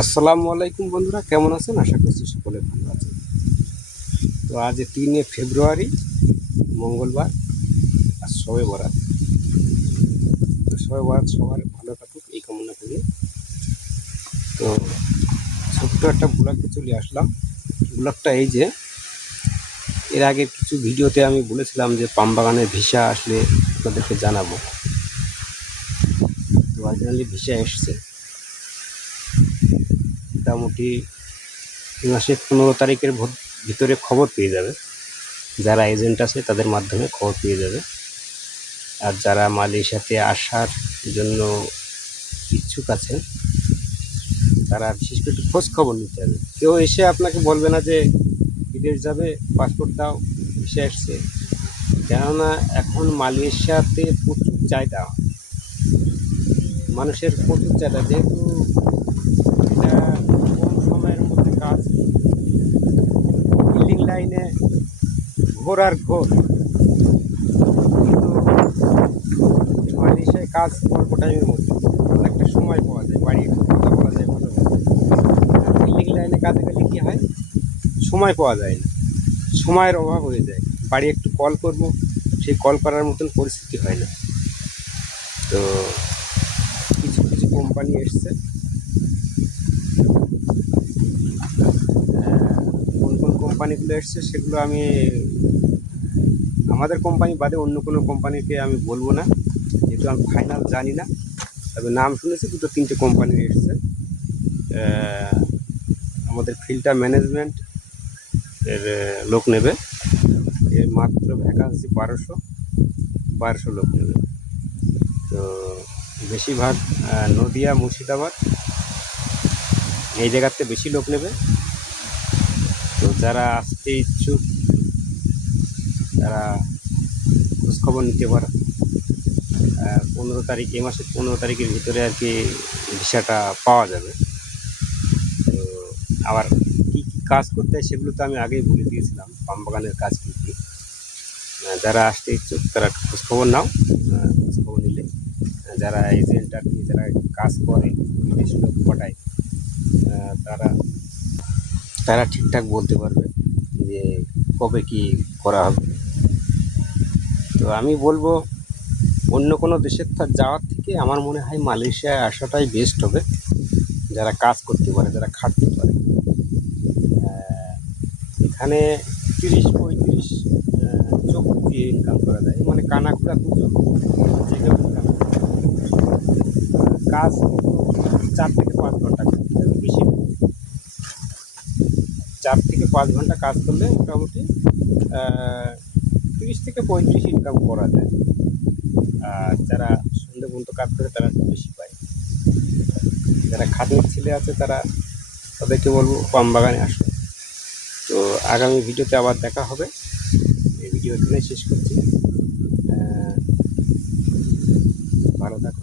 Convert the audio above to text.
আসসালামু আলাইকুম বন্ধুরা, কেমন আছেন? আশা করছি সকলে ভালো আছেন। তো আজ 3 ফেব্রুয়ারি, মঙ্গলবার, আর শবে বরাত। তো শবে বরাত সবার ভালো কাটুক এই কামনা করি। তো ছোট্ট একটা ব্লগে চলে আসলাম। ব্লগটা এই যে, এর আগের কিছু ভিডিওতে আমি বলেছিলাম যে পাম বাগানের ভিসা আসলে আপনাদেরকে জানাবো। তো অরিজিনালি ভিসা এসছে মোটামুটি এই মাসের 15 তারিখের ভিতরে খবর পেয়ে যাবে। যারা এজেন্ট আছে তাদের মাধ্যমে খবর পেয়ে যাবে। আর যারা মালয়েশিয়াতে আসার জন্য ইচ্ছুক আছেন তারা বিশেষ করে একটু খোঁজ খবর নিতে হবে। কেউ এসে আপনাকে বলবে না যে বিদেশ যাবে, পাসপোর্ট দাও, ভিসা এসছে। কেননা এখন মালয়েশিয়াতে প্রচুর চাহিদা, মানুষের প্রচুর চাহিদা, যেহেতু এটা কম সময়ের মধ্যে কাজ, বিল্ডিং লাইনে ঘোর আর ঘোর। কিন্তু মালয়েশিয়ায় কাজ অল্প টাইমের মধ্যে অনেকটা সময় পাওয়া যায়, বাড়ি একটু কথা বলা যায় ভালো। বিল্ডিং লাইনে কাজে গেলে কী হয়, সময় পাওয়া যায় না, সময়ের অভাব হয়ে যায়। বাড়ি একটু কল করব, সেই কল করার মতন পরিস্থিতি হয় না। তো কিছু কিছু কোম্পানি এসছে, কোন কোন কোম্পানিগুলো এসছে সেগুলো আমি আমাদের কোম্পানি বাদে অন্য কোনো কোম্পানিকে আমি বলবো না, যেহেতু আমি ফাইনাল জানি না। তবে নাম শুনেছি 2-3টে কোম্পানি এসছে। আমাদের ফিল্টার ম্যানেজমেন্ট এর লোক নেবে, এর মাত্র ভ্যাকান্সি 1200 লোক নেবে। তো বেশিরভাগ নদিয়া, মুর্শিদাবাদ এই জায়গাতে বেশি লোক নেবে। তো যারা আসতে ইচ্ছুক তারা খোঁজখবর নিতে পারে। 15 তারিখ, এই মাসের 15 তারিখের ভিতরে আর কি ভিসাটা পাওয়া যাবে। তো আবার কী কী কাজ করতে হয় সেগুলো তো আমি আগেই বলে দিয়েছিলাম, পাম বাগানের কাজ কী কী। যারা আসতে ইচ্ছুক তারা খোঁজখবর নাও। খোঁজখবর নিলে যারা এজেন্ট আর কি, যারা কাজ করে বিদেশি লোক পাঠায়, তারা তারা ঠিকঠাক বলতে পারবে যে কবে কি করা হবে। তো আমি বলবো অন্য কোনো দেশে যাওয়ার থেকে আমার মনে হয় মালয়েশিয়ায় আসাটাই বেস্ট হবে। যারা কাজ করতে পারে, যারা খাটতে পারে, এখানে 30-35 চোখ দিয়ে ইনকাম করা যায়, মানে কানাকুড়া পুজো যেগুলো ইনকাম কাজ 4 থেকে 5 ঘন্টা করতে হবে, বেশি না। 4 থেকে 5 ঘন্টা কাজ করলে মোটামুটি 30 থেকে 35 ইনকাম করা যায়। আর যারা সন্ধে পর্যন্ত কাজ করে তারা একটু বেশি পায়। যারা খাটনির ছেলে আছে তাদেরকে বলবো পাম বাগানে আসো। তো আগামী ভিডিওতে আবার দেখা হবে। এই ভিডিও এখানে শেষ করছি। ভালো থাকুন।